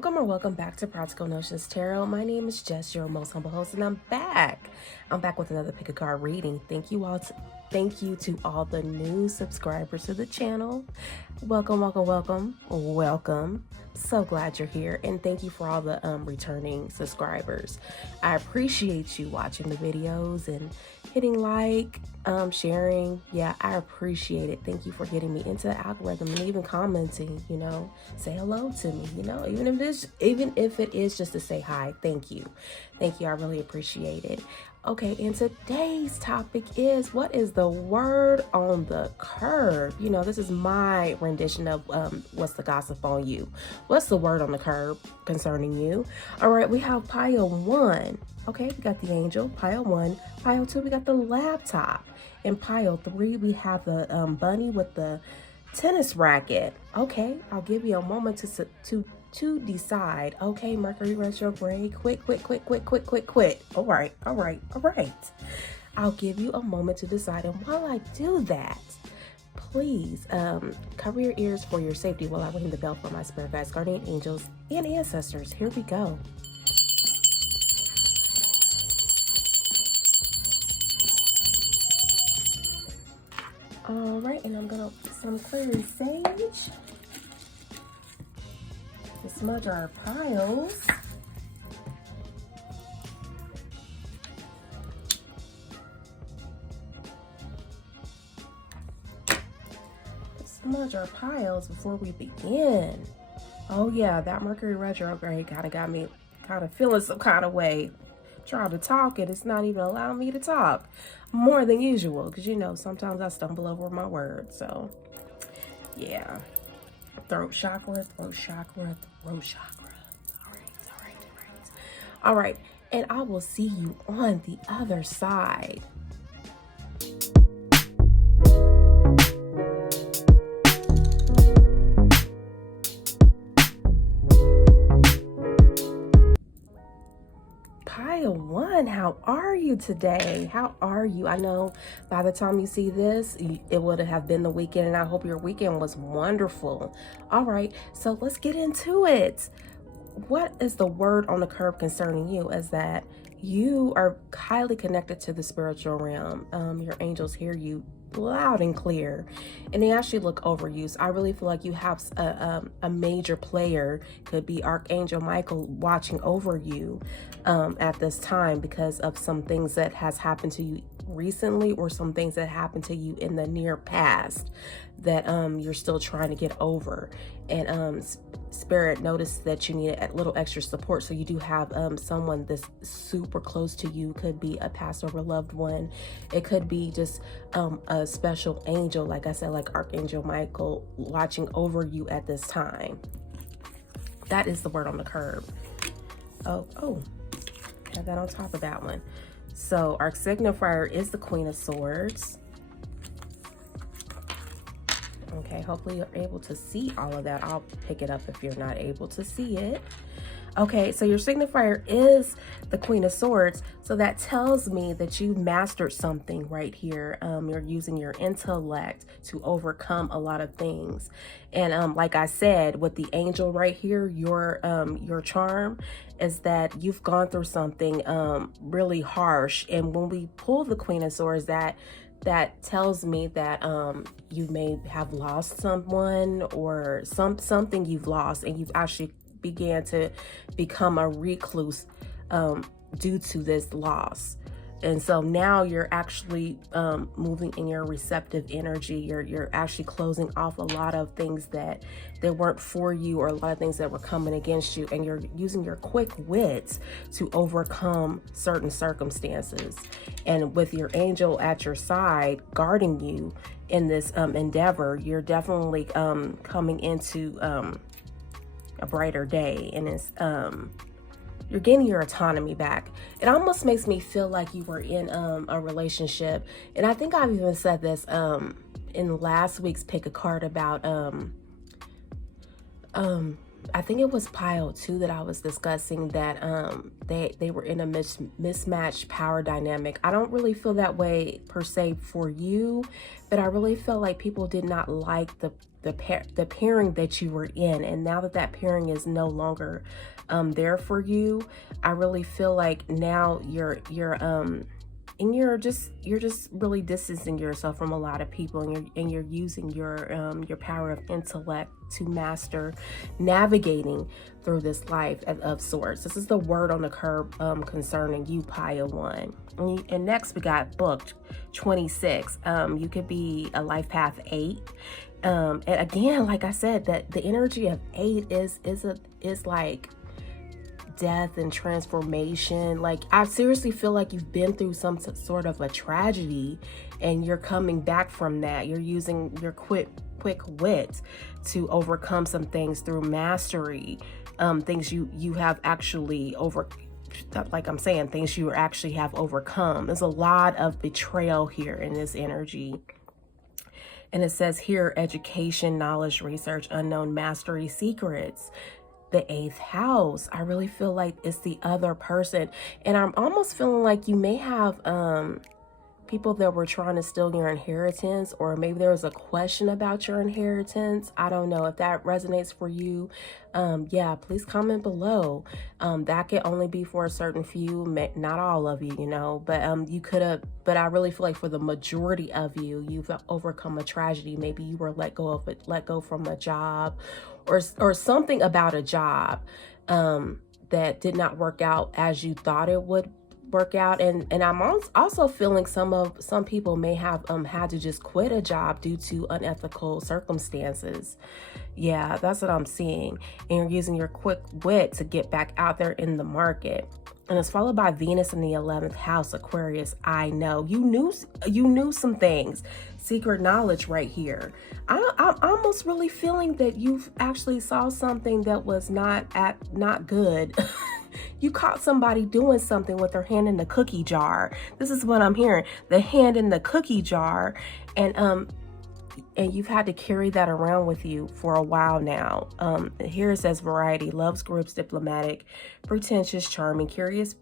Welcome or welcome back to Practical Notions Tarot. My name is Jess, your most humble host, and I'm back. I'm back with another pick a card reading. Thank you to all the new subscribers to the channel. Welcome. So glad you're here, and thank you for all the returning subscribers. I appreciate you watching the videos and hitting like, sharing. Yeah, I appreciate it. Thank you for getting me into the algorithm and even commenting, say hello to me, even if it is just to say hi. Thank you. I really appreciate it. Okay, and today's topic is, what is the word on the curb? This is my rendition of what's the gossip on you. What's the word on the curb concerning you? All right, we have pile 1. Okay, we got the angel, pile 1. Pile 2, we got the laptop. In pile 3, we have the bunny with the tennis racket. Okay, I'll give you a moment to decide. Okay, Mercury retrograde, quit. All right. I'll give you a moment to decide, and while I do that, please cover your ears for your safety while I ring the bell for my spirit guides, guardian angels, and ancestors. Here we go. All right, and I'm gonna put some clearing sage to smudge our piles. Smudge our piles before we begin. Oh yeah, that Mercury retrograde got me feeling some kind of way. Trying to talk and it's not even allowing me to talk more than usual, because sometimes I stumble over my words. So yeah, throat chakra. All right, and I will see you on the other side. Pile 1, how are you today? How are you? I know by the time you see this, it would have been the weekend, and I hope your weekend was wonderful. All right, so let's get into it. What is the word on the curb concerning you? Is that you are highly connected to the spiritual realm. Your angels hear you loud and clear, and they actually look over you. So I really feel like you have a major player, could be Archangel Michael, watching over you at this time because of some things that has happened to you recently, or some things that happened to you in the near past that you're still trying to get over. And Spirit noticed that you need a little extra support, so you do have someone that's super close to you. Could be a past or loved one. It could be just a special angel, like I said, like Archangel Michael, watching over you at this time. That is the word on the curb. Oh, have that on top of that one. So our signifier is the Queen of Swords. Okay, hopefully you're able to see all of that. I'll pick it up if you're not able to see it. Okay, so your signifier is the Queen of Swords. So that tells me that you mastered something right here. You're using your intellect to overcome a lot of things. And like I said, with the angel right here, your charm is that you've gone through something really harsh. And when we pull the Queen of Swords, that tells me that you may have lost someone, or something you've lost, and you've actually began to become a recluse due to this loss. And so now you're actually moving in your receptive energy. You're actually closing off a lot of things that weren't for you, or a lot of things that were coming against you, and you're using your quick wits to overcome certain circumstances. And with your angel at your side guarding you in this endeavor, you're definitely coming into a brighter day, and it's you're gaining your autonomy back. It almost makes me feel like you were in a relationship, and I think I've even said this in last week's pick a card about I think it was pile 2 that I was discussing, that they were in a mismatched power dynamic. I don't really feel that way per se for you, but I really felt like people did not like the pairing that you were in, and now that that pairing is no longer there for you, I really feel like now and you're just really distancing yourself from a lot of people, and you're using your power of intellect to master navigating through this life of sorts. This is the word on the curb concerning you, pile 1. And next we got booked 26. You could be a life path 8. And again, like I said, that the energy of 8 is like death and transformation. Like, I seriously feel like you've been through some sort of a tragedy, and you're coming back from that. You're using your quick wit to overcome some things through mastery, things you have actually like I'm saying, things you actually have overcome. There's a lot of betrayal here in this energy. And it says here, education, knowledge, research, unknown mastery, secrets. The 8th house, I really feel like it's the other person. And I'm almost feeling like you may have people that were trying to steal your inheritance, or maybe there was a question about your inheritance. I don't know if that resonates for you. Yeah, please comment below. That could only be for a certain few, not all of you, you know, but you could have, but I really feel like for the majority of you, you've overcome a tragedy. Maybe you were let go from a job, or something about a job that did not work out as you thought it would work out. And I'm also feeling some people may have had to just quit a job due to unethical circumstances. Yeah, that's what I'm seeing. And you're using your quick wit to get back out there in the market. And it's followed by Venus in the 11th house, Aquarius. I know you knew some things, secret knowledge right here. I'm almost really feeling that you've actually saw something that was not good. You caught somebody doing something with their hand in the cookie jar. This is what I'm hearing, the hand in the cookie jar. And you've had to carry that around with you for a while now. Here it says variety, loves groups, diplomatic, pretentious, charming, curious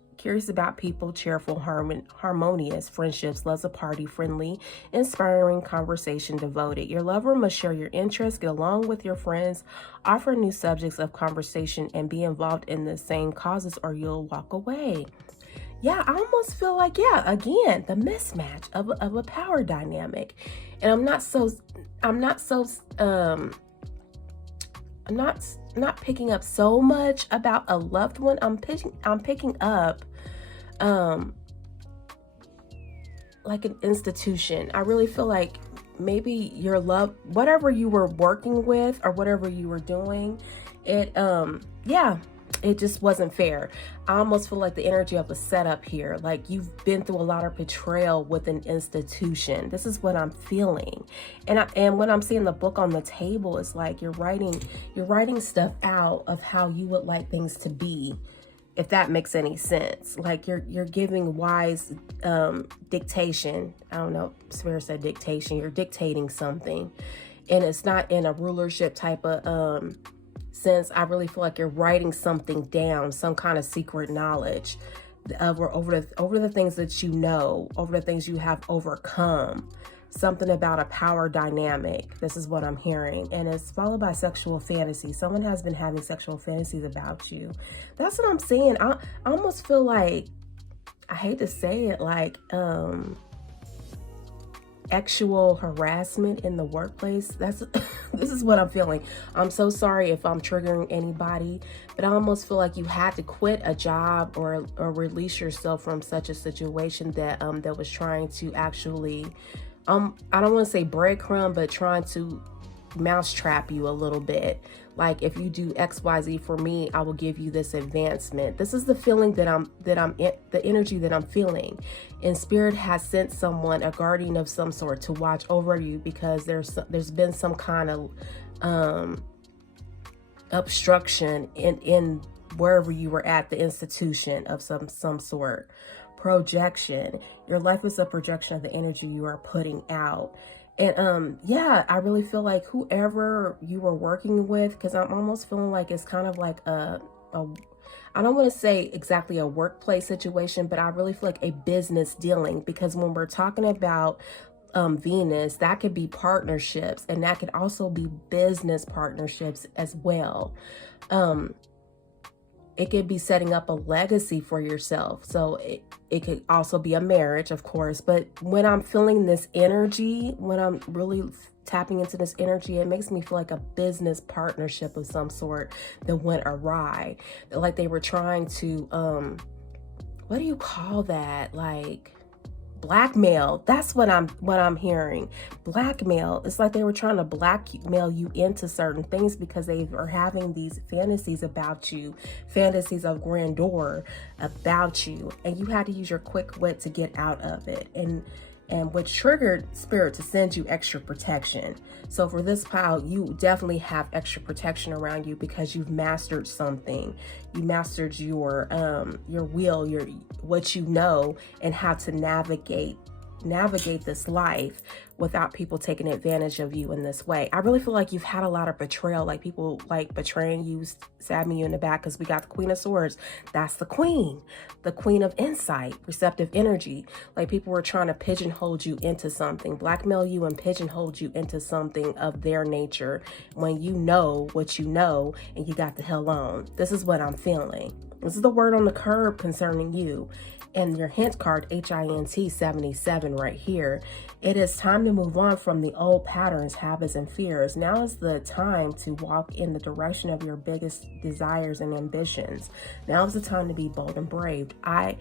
about people, cheerful, harmonious, friendships, loves a party, friendly, inspiring, conversation, devoted. Your lover must share your interests, get along with your friends, offer new subjects of conversation, and be involved in the same causes, or you'll walk away. Yeah, I almost feel like, yeah, again, the mismatch of a power dynamic. And I'm not picking up so much about a loved one. I'm picking up like an institution. I really feel like maybe your love, whatever you were working with or whatever you were doing, it just wasn't fair. I almost feel like the energy of a setup here, like you've been through a lot of betrayal with an institution. This is what I'm feeling. And when I'm seeing the book on the table, it's like you're writing stuff out of how you would like things to be, if that makes any sense. Like you're giving wise dictation. I don't know, Spirit said dictation. You're dictating something, and it's not in a rulership type of sense. I really feel like you're writing something down, some kind of secret knowledge over the things that you know, over the things you have overcome. Something about a power dynamic. This is what I'm hearing. And it's followed by sexual fantasy. Someone has been having sexual fantasies about you. That's what I'm saying. I almost feel like, I hate to say it, like sexual harassment in the workplace. This is what I'm feeling. I'm so sorry if I'm triggering anybody, but I almost feel like you had to quit a job or release yourself from such a situation that that was trying to actually I don't want to say breadcrumb, but trying to mousetrap you a little bit. Like, if you do XYZ for me, I will give you this advancement. This is the feeling the energy that I'm feeling. And Spirit has sent someone, a guardian of some sort, to watch over you, because there's been some kind of obstruction in wherever you were at, the institution of some sort. Projection. Your life is a projection of the energy you are putting out. And yeah, I really feel like whoever you were working with, because I'm almost feeling like it's kind of like a I don't want to say exactly a workplace situation, but I really feel like a business dealing, because when we're talking about Venus, that could be partnerships, and that could also be business partnerships as well. It could be setting up a legacy for yourself. So it could also be a marriage, of course. But when I'm feeling this energy, when I'm really tapping into this energy, it makes me feel like a business partnership of some sort that went awry. Like they were trying to, what do you call that? Like blackmail. That's what I'm hearing. Blackmail. It's like they were trying to blackmail you into certain things because they are having these fantasies about you, fantasies of grandeur about you, and you had to use your quick wit to get out of it. And which triggered Spirit to send you extra protection. So for this pile, you definitely have extra protection around you because you've mastered something. You mastered your will, what you know, and how to navigate this life without people taking advantage of you in this way. I really feel like you've had a lot of betrayal, like people like betraying you, stabbing you in the back, because we got the Queen of Swords. That's the queen of insight, receptive energy. Like people were trying to pigeonhole you into something, blackmail you and pigeonhole you into something of their nature when you know what you know and you got the hell on. This is what I'm feeling. This is the word on the curb concerning you. And your hint card, HINT 77 right here. It is time to move on from the old patterns, habits, and fears. Now is the time to walk in the direction of your biggest desires and ambitions. Now is the time to be bold and brave. I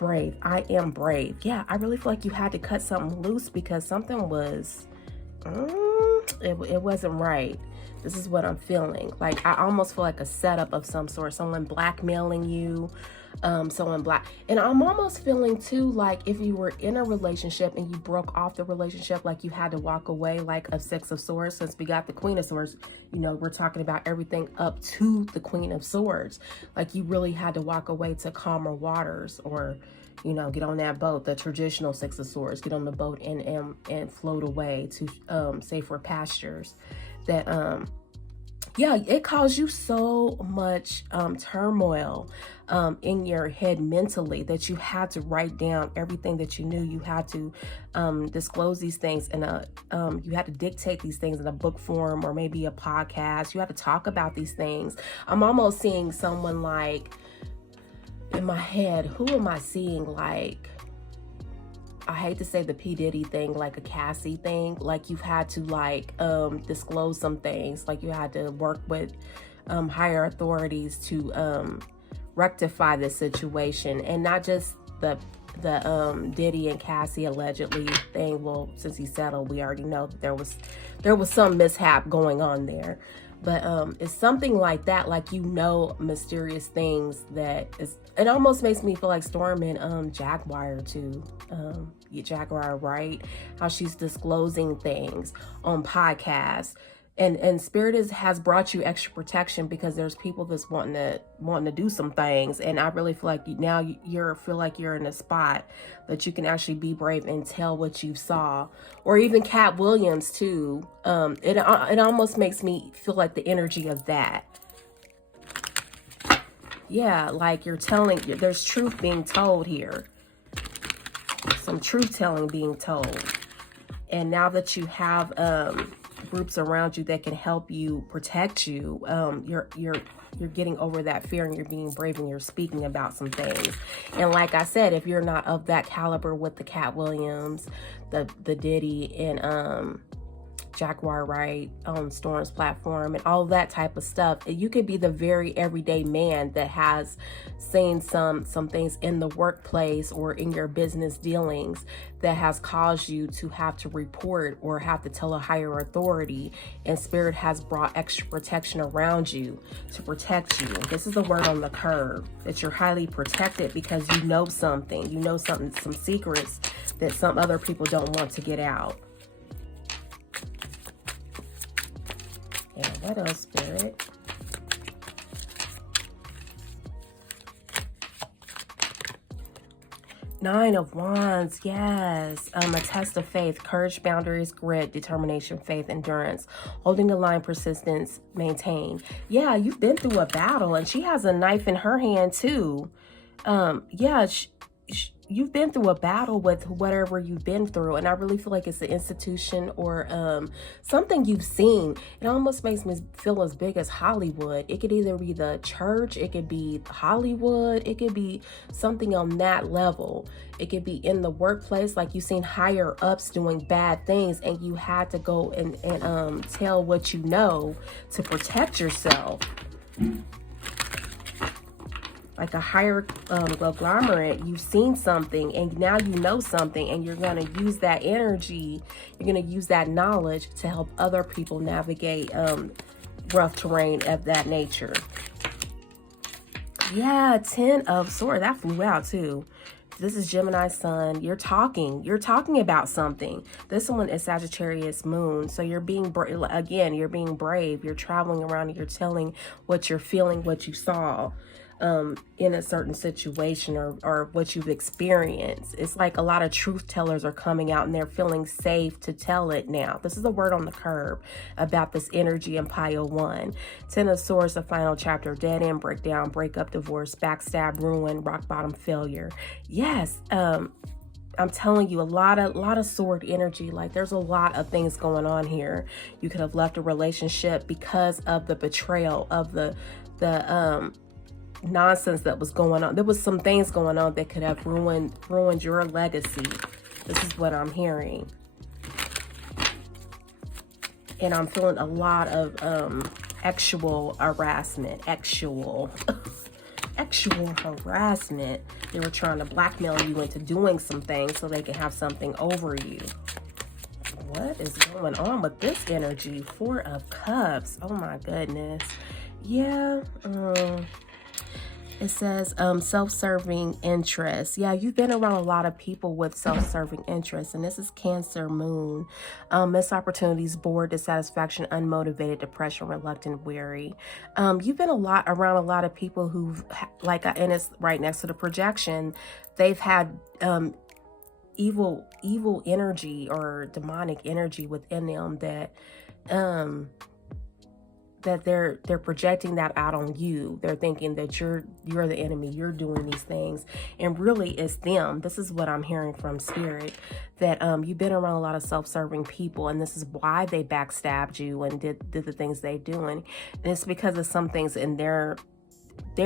am brave. Yeah, I really feel like you had to cut something loose because something was, it wasn't right. This is what I'm feeling. Like I almost feel like a setup of some sort, someone blackmailing you, and I'm almost feeling too like if you were in a relationship and you broke off the relationship, like you had to walk away, like a Six of Swords. Since we got the Queen of Swords, you know, we're talking about everything up to the Queen of Swords. Like you really had to walk away to calmer waters, or you know, get on that boat, the traditional Six of Swords, get on the boat and float away to safer pastures. That yeah, it caused you so much turmoil in your head mentally that you had to write down everything that you knew. You had to disclose these things in you had to dictate these things in a book form or maybe a podcast. You had to talk about these things. I'm almost seeing someone like, in my head, who am I seeing? Like, I hate to say the P. Diddy thing, like a Cassie thing. Like you've had to like disclose some things. Like you had to work with higher authorities to rectify this situation, and not just the Diddy and Cassie allegedly thing. Well, since he settled, we already know that there was some mishap going on there. But it's something like that, like, you know, mysterious things that is, it almost makes me feel like Storm and Jaguar too. Jaguar, right? How she's disclosing things on podcasts. And Spirit has brought you extra protection because there's people that's wanting to do some things. And I really feel like now you feel like you're in a spot that you can actually be brave and tell what you saw. Or even Cat Williams too. It almost makes me feel like the energy of that. Yeah, like you're telling, there's truth being told here. Some truth telling being told. And now that you have groups around you that can help you, protect you, you're getting over that fear and you're being brave and you're speaking about some things. And like I said, if you're not of that caliber with the Cat Williams, the Diddy and Jaguar, right, on Storm's platform and all that type of stuff, you could be the very everyday man that has seen some things in the workplace or in your business dealings that has caused you to have to report or have to tell a higher authority, and Spirit has brought extra protection around you to protect you. This is the word on the curve, that you're highly protected because you know something, some secrets that some other people don't want to get out. Yeah, what else, Spirit? Nine of Wands, yes. A test of faith, courage, boundaries, grit, determination, faith, endurance, holding the line, persistence, maintain. Yeah, you've been through a battle, and she has a knife in her hand too. Yeah, you've been through a battle with whatever you've been through, and I really feel like it's an institution or something you've seen. It almost makes me feel as big as Hollywood. It could either be the church, it could be Hollywood, it could be something on that level. It could be in the workplace, like you've seen higher ups doing bad things, and you had to go and tell what you know to protect yourself. Like a higher conglomerate, you've seen something and now you know something, and you're going to use that energy, you're going to use that knowledge to help other people navigate rough terrain of that nature. Yeah, 10 of Swords, that flew out too. This is Gemini Sun. You're talking about something. This one is Sagittarius Moon. So you're being again, you're being brave. You're traveling around and you're telling what you're feeling, what you saw in a certain situation or what you've experienced. It's like a lot of truth tellers are coming out and they're feeling safe to tell it now. This is a word on the curb about this energy in pile 1. 10 of Swords, the final chapter, dead end, breakdown, breakup, divorce, backstab, ruin, rock bottom, failure. Yes, I'm telling you, a lot of sword energy. Like there's a lot of things going on here. You could have left a relationship because of the betrayal of the nonsense that was going on. There was some things going on that could have ruined your legacy. This is what I'm hearing. And I'm feeling a lot of actual harassment. Actual harassment. They were trying to blackmail you into doing some things so they can have something over you. What is going on with this energy? 4 of Cups. Oh my goodness. Yeah. It says self-serving interests. Yeah, you've been around a lot of people with self-serving interests, and this is Cancer Moon. Missed opportunities, bored, dissatisfaction, unmotivated, depression, reluctant, weary. You've been around a lot of people who've, and it's right next to the projection, they've had evil energy or demonic energy within them that they're projecting that out on you. They're thinking that you're the enemy, you're doing these things, and really it's them. This is what I'm hearing from Spirit, that you've been around a lot of self-serving people, and this is why they backstabbed you and did the things they're doing. And it's because of some things in they're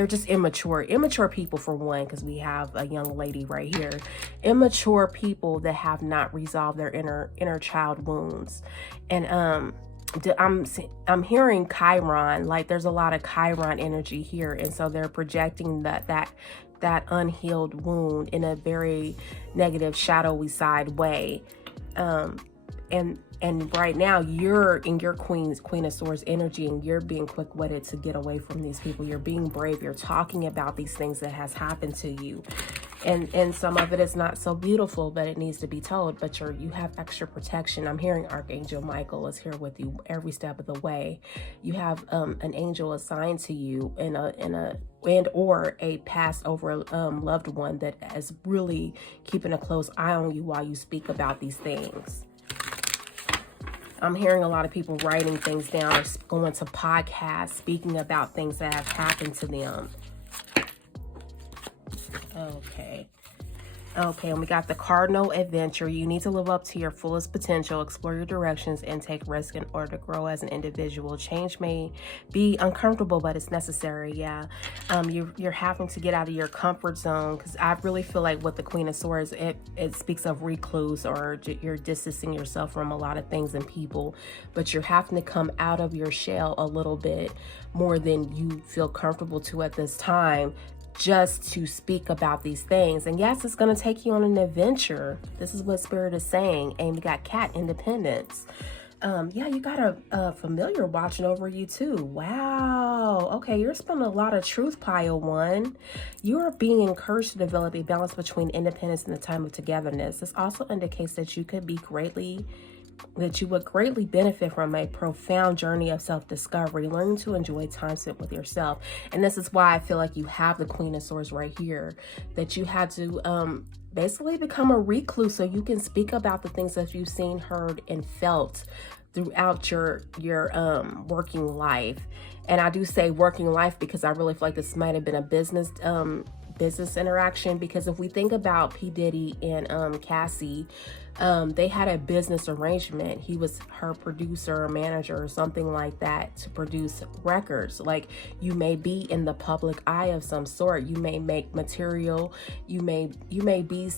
just immature people, for one, because we have a young lady right here. Immature people that have not resolved their inner child wounds. And I'm hearing Chiron, like there's a lot of Chiron energy here, and so they're projecting that unhealed wound in a very negative, shadowy side way. And right now you're in your Queen of Swords energy, and you're being quick-witted to get away from these people. You're being brave. You're talking about these things that has happened to you. And some of it is not so beautiful, but it needs to be told. But you have extra protection. I'm hearing Archangel Michael is here with you every step of the way. You have an angel assigned to you or a passed over loved one that is really keeping a close eye on you while you speak about these things. I'm hearing a lot of people writing things down or going to podcasts, speaking about things that have happened to them. Okay, and we got the Cardinal Adventure. You need to live up to your fullest potential, explore your directions, and take risk in order to grow as an individual. Change may be uncomfortable, but it's necessary. Yeah, you're having to get out of your comfort zone, because I really feel like with the Queen of Swords, it speaks of recluse, or you're distancing yourself from a lot of things and people, but you're having to come out of your shell a little bit more than you feel comfortable to at this time, just to speak about these things. And yes, it's going to take you on an adventure. This is what Spirit is saying. And we got Cat, independence. Yeah, you got a familiar watching over you too. Wow. Okay, you're spending a lot of truth, pile 1. You are being encouraged to develop a balance between independence and the time of togetherness. This also indicates that you would greatly benefit from a profound journey of self-discovery, learning to enjoy time spent with yourself. And this is why I feel like you have the Queen of Swords right here, that you had to basically become a recluse so you can speak about the things that you've seen, heard, and felt throughout your working life. And I do say working life because I really feel like this might have been a business interaction, because if we think about P. Diddy and Cassie, they had a business arrangement. He was her producer or manager or something like that to produce records. Like, you may be in the public eye of some sort. You may make material. You may be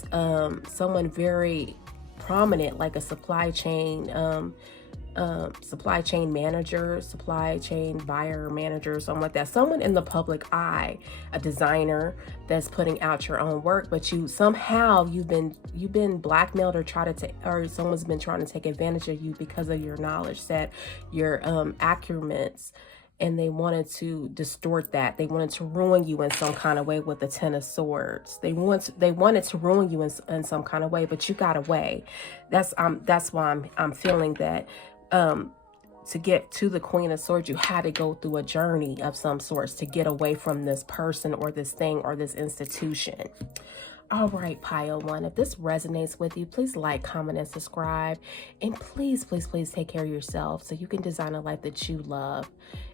someone very prominent, like a supply chain manager, supply chain buyer manager, something like that. Someone in the public eye, a designer that's putting out your own work, but you've been blackmailed or someone's been trying to take advantage of you because of your knowledge set, your accumulates, and they wanted to distort that. They wanted to ruin you in some kind of way with the Ten of Swords. They wanted to ruin you in some kind of way, but you got away. That's why I'm feeling that to get to the Queen of Swords, you had to go through a journey of some sorts to get away from this person or this thing or this institution. All right, Pile 1, if this resonates with you, please like, comment, and subscribe. And please, please, please take care of yourself so you can design a life that you love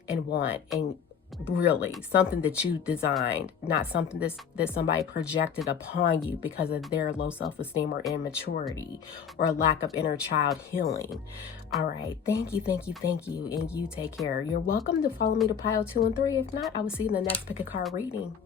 and want, and really something that you designed, not something that somebody projected upon you because of their low self-esteem or immaturity or a lack of inner child healing. All right, thank you, and you take care. You're welcome to follow me to Pile 2 and 3. If not, I will see you in the next Pick a Card reading.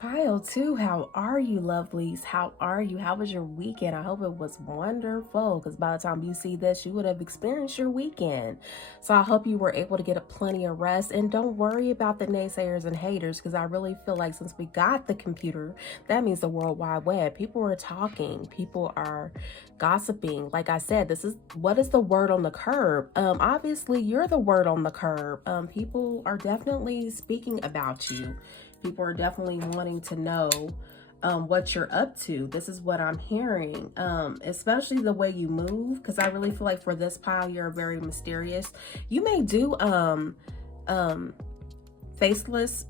Pile 2, how are you, lovelies? How are you? How was your weekend? I hope it was wonderful, because by the time you see this, you would have experienced your weekend. So I hope you were able to get plenty of rest, and don't worry about the naysayers and haters, because I really feel like since we got the computer, that means the World Wide Web. People are talking, people are gossiping. Like I said, what is the word on the curb? Obviously you're the word on the curb. People are definitely speaking about you. People are definitely wanting to know what you're up to. This is what I'm hearing, especially the way you move, because I really feel like for this pile, you're very mysterious. You may do faceless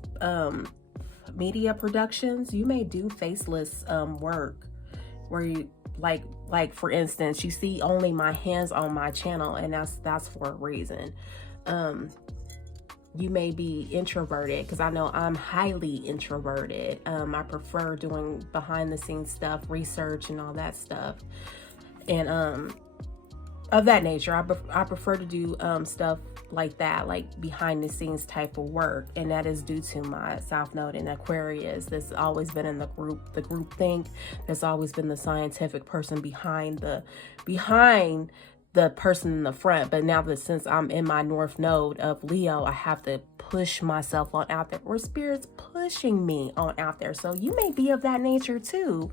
media productions. You may do faceless work where you like for instance, you see only my hands on my channel, and that's for a reason. You may be introverted, because I know I'm highly introverted. I prefer doing behind the scenes stuff, research and all that stuff, and of that nature. I prefer to do stuff like that, like behind the scenes type of work, and that is due to my South Node in Aquarius. That's always been in the group think. There's always been the scientific person behind the person in the front. But now that since I'm in my North Node of Leo, I have to push myself on out there, or Spirit's pushing me on out there. So you may be of that nature too,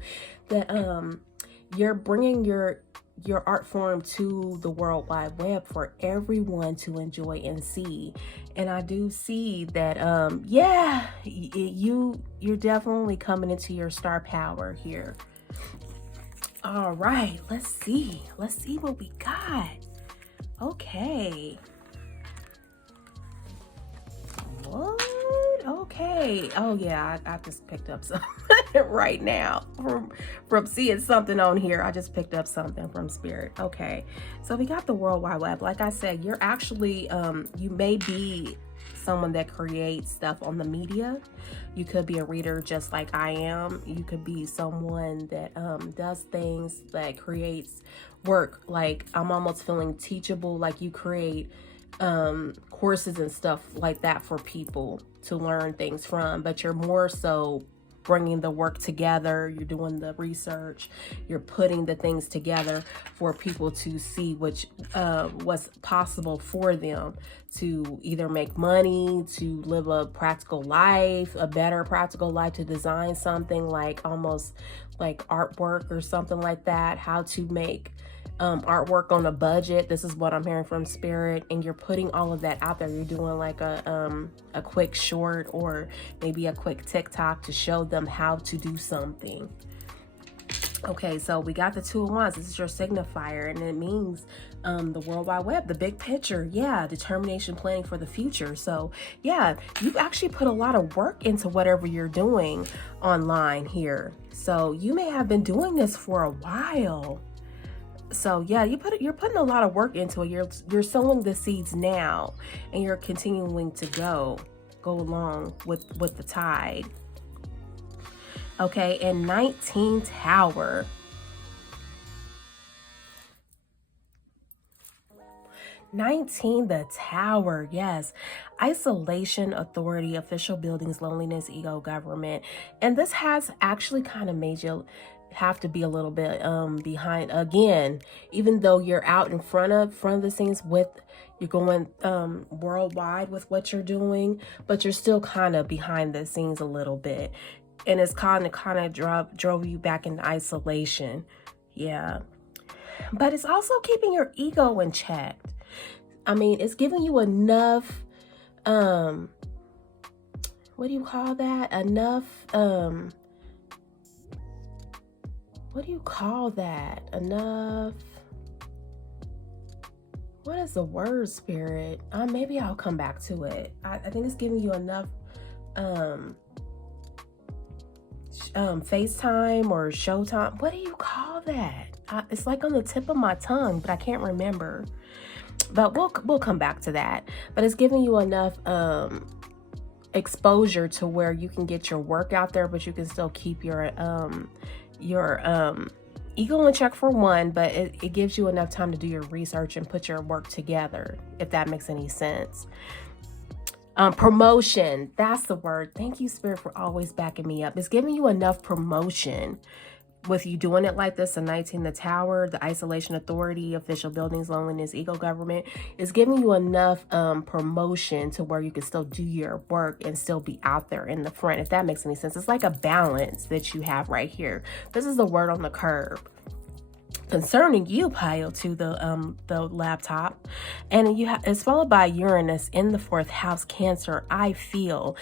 that you're bringing your art form to the World Wide Web for everyone to enjoy and see. And I do see that yeah, you're definitely coming into your star power here. All right, let's see what we got. Okay. What? Okay. Oh yeah, I just picked up something right now from seeing something on here. I just picked up something from Spirit. Okay, so we got the World Wide Web. Like I said, you're actually you may be someone that creates stuff on the media. You could be a reader just like I am. You could be someone that does things, that creates work. Like, I'm almost feeling teachable, like you create courses and stuff like that for people to learn things from, but you're more so bringing the work together. You're doing the research, you're putting the things together for people to see what's possible for them to either make money, to live a practical life, a better practical life, to design something like almost like artwork or something like that, how to make artwork on a budget. This is what I'm hearing from Spirit, and you're putting all of that out there. You're doing like a quick short or maybe a quick TikTok to show them how to do something. Okay, so we got the Two of Wands. This is your signifier, and it means the World Wide Web, the big picture. Yeah, determination, planning for the future. So yeah, you've actually put a lot of work into whatever you're doing online here. So you may have been doing this for a while. So yeah, you're putting a lot of work into it. You're sowing the seeds now, and you're continuing to go along with the tide. Okay, and 19 Tower. 19, the Tower, yes. Isolation, authority, official buildings, loneliness, ego, government. And this has actually kind of made you have to be a little bit behind again, even though you're out in front of the scenes with, you're going worldwide with what you're doing, but you're still kind of behind the scenes a little bit. And it's kind of drove you back into isolation. Yeah. But it's also keeping your ego in check. I mean, it's giving you enough, what do you call that? Enough, what do you call that? Enough, what is the word, Spirit? Maybe I'll come back to it. I think it's giving you enough, FaceTime or Showtime. What do you call that? It's like on the tip of my tongue, but I can't remember. But we'll come back to that. But it's giving you enough exposure to where you can get your work out there, but you can still keep your ego in check for one, but it gives you enough time to do your research and put your work together, if that makes any sense. Promotion, that's the word. Thank you, Spirit, for always backing me up. It's giving you enough promotion with you doing it like this. The 19, the Tower, the isolation, authority, official buildings, loneliness, ego, government, is giving you enough promotion to where you can still do your work and still be out there in the front, if that makes any sense. It's like a balance that you have right here. This is the word on the curb concerning you, Pile, to the laptop, and it's followed by Uranus in the 4th house, Cancer. I really feel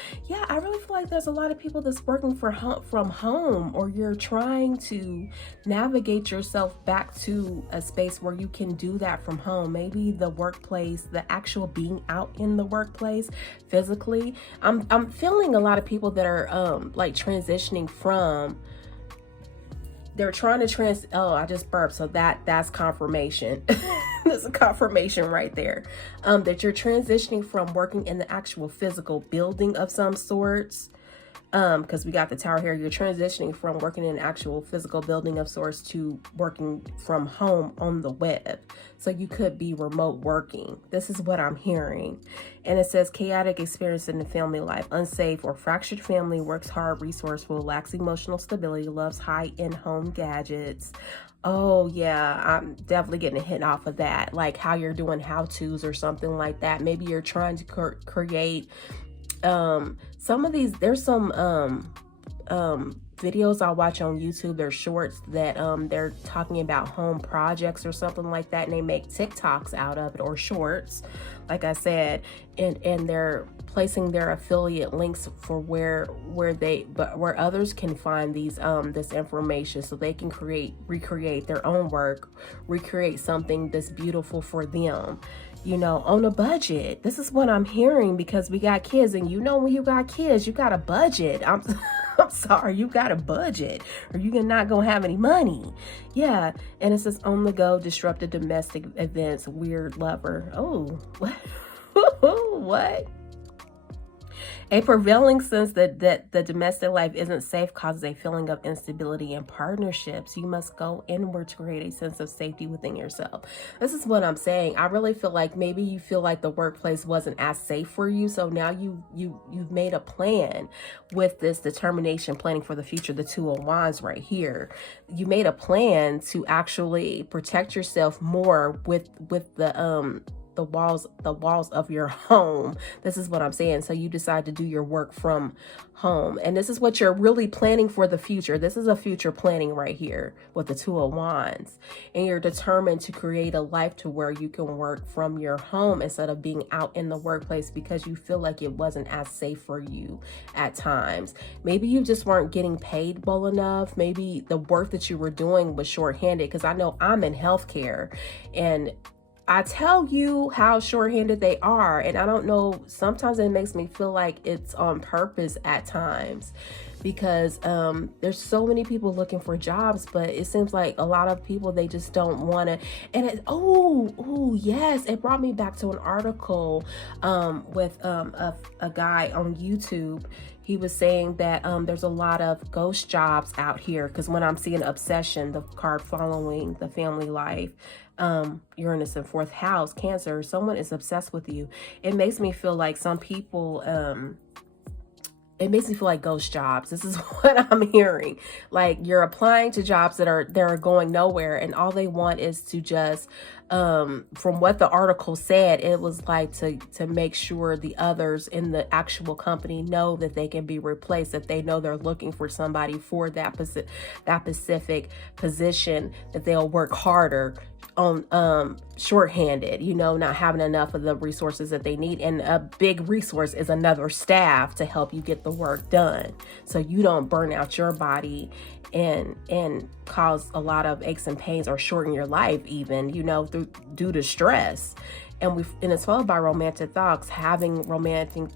like there's a lot of people that's working from home, or you're trying to navigate yourself back to a space where you can do that from home. Maybe the workplace, the actual being out in the workplace physically. I'm feeling a lot of people that are like transitioning from, they're trying to I just burped, so that's confirmation. There's a confirmation right there, that you're transitioning from working in the actual physical building of some sorts, because we got the Tower here. You're transitioning from working in an actual physical building of sorts to working from home on the web. So you could be remote working. This is what I'm hearing. And it says chaotic experience in the family life, unsafe or fractured family, works hard, resourceful, lacks emotional stability, loves high-end home gadgets. Oh yeah, I'm definitely getting a hit off of that. Like how you're doing how-tos or something like that. Maybe you're trying to create some of these. There's some videos I watch on YouTube. They're shorts that they're talking about home projects or something like that, and they make TikToks out of it, or shorts, like I said, and they're placing their affiliate links for where others can find these this information, so they can recreate their own work, recreate something that's beautiful for them, you know, on a budget. This is what I'm hearing, because we got kids, and you know, when you got kids, you got a budget. I'm sorry, you got a budget, or you're not gonna have any money. Yeah, and it says on the go, disrupted domestic events, weird lover. Oh, what? What? A prevailing sense that the domestic life isn't safe causes a feeling of instability in partnerships. You must go inward to create a sense of safety within yourself. This is what I'm saying. I really feel like maybe you feel like the workplace wasn't as safe for you, so now you've made a plan with this determination, planning for the future, the Two of Wands right here. You made a plan to actually protect yourself more with the the walls of your home. This is what I'm saying. So you decide to do your work from home, and this is what you're really planning for the future. This is a future planning right here with the Two of Wands, and you're determined to create a life to where you can work from your home instead of being out in the workplace because you feel like it wasn't as safe for you at times. Maybe you just weren't getting paid well enough. Maybe the work that you were doing was shorthanded, because I know I'm in healthcare, and I tell you how shorthanded they are. And I don't know, sometimes it makes me feel like it's on purpose at times, because there's so many people looking for jobs, but it seems like a lot of people, they just don't want to. And yes, it brought me back to an article with a guy on YouTube. He was saying that there's a lot of ghost jobs out here, because when I'm seeing obsession, the card following the family life, Uranus in 4th house, Cancer, someone is obsessed with you. It makes me feel like some people, it makes me feel like ghost jobs. This is what I'm hearing. Like you're applying to jobs that are going nowhere, and all they want is to just, from what the article said, it was like to make sure the others in the actual company know that they can be replaced, that they know they're looking for somebody for that specific position, that they'll work harder on shorthanded, you know, not having enough of the resources that they need. And a big resource is another staff to help you get the work done, so you don't burn out your body and cause a lot of aches and pains, or shorten your life even, you know, due to stress. And it's followed by romantic thoughts, having romantic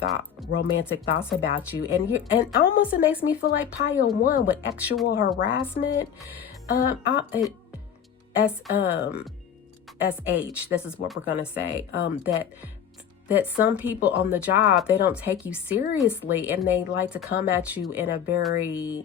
thoughts about you. And almost it makes me feel like pile 1 with sexual harassment. SH, this is what we're going to say, that some people on the job, they don't take you seriously, and they like to come at you in a very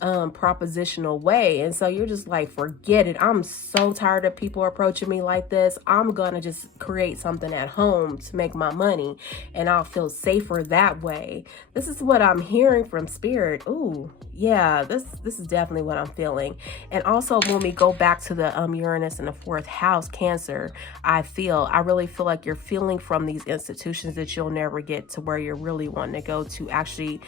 propositional way. And so you're just like, forget it. I'm so tired of people approaching me like this. I'm gonna just create something at home to make my money, and I'll feel safer that way. This is what I'm hearing from Spirit. Ooh, yeah, this is definitely what I'm feeling. And also, when we go back to the Uranus in the 4th house, Cancer, I really feel like you're feeling from these institutions that you'll never get to where you're really wanting to go to actually